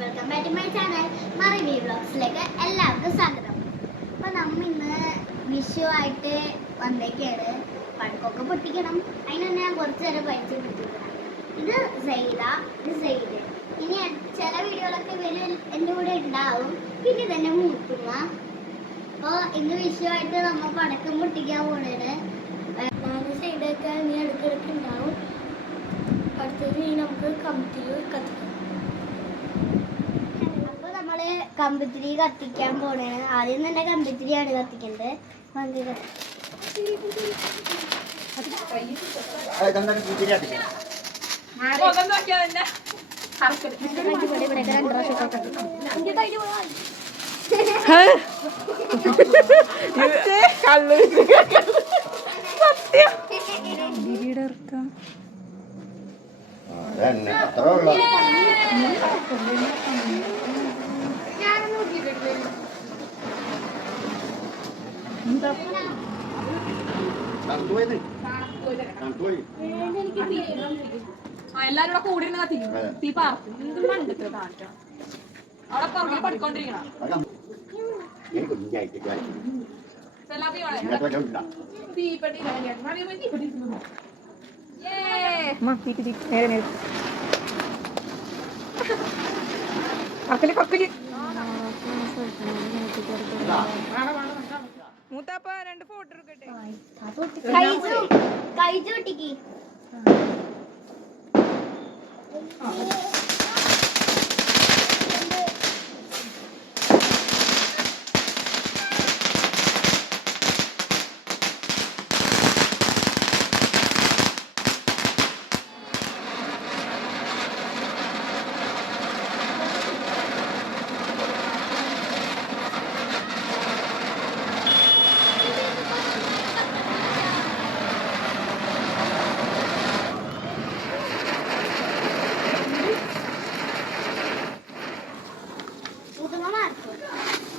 Welcome back to my channel മറിവി വ്ളോഗ്സിലേക്ക് എല്ലാവർക്കും സ്വാഗതം. അപ്പോൾ നമ്മൾ ഇന്ന് വിഷു ആയിട്ട് വന്നേക്കാണ്. പടക്കമൊക്കെ പൊട്ടിക്കണം. അതിന് ഞാൻ കുറച്ച് നേരം പഠിച്ച് പൊട്ടിക്കണം. ഇത് സൈല, ഇത് സൈഡ്. ഇനി ചില വീഡിയോകളൊക്കെ ഇവർ എൻ്റെ കൂടെ ഉണ്ടാവും. പിന്നെ തന്നെ മൂത്തുമ്മ. അപ്പോൾ ഇന്ന് വിഷു ആയിട്ട് നമ്മൾ പടക്കം പൊട്ടിക്കാൻ പോണേണ്. സൈഡൊക്കെ ഇനി ഇടയ്ക്കിടയ്ക്ക് ഉണ്ടാവും. അടുത്തത് നമുക്ക് കമ്പിത്തിരി കത്തിക്കാം. അപ്പോൾ നമ്മൾ കമ്പിത്തിരി കത്തിക്കാൻ പോണേണ്. ആദ്യം തന്നെ കമ്പിത്തിരിയാണ് കത്തിക്കേണ്ടത്. എല്ലാരും കൂടി കത്തിക്കും. തീ പാർക്കും അവിടെ പുറകെ പഠിക്കൊണ്ടിരിക്കണം. തീപ്പെട്ടി മൂത്താപ്പ 2 ഫോട്ടോ എടുക്കട്ടെ. കൈ ചൂട്ടിക്ക്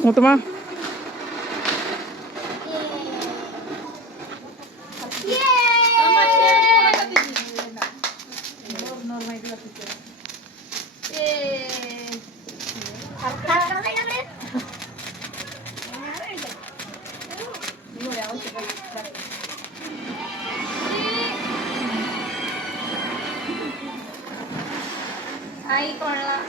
മൂത്തുമ്മ ആയി കൊള്ളാം.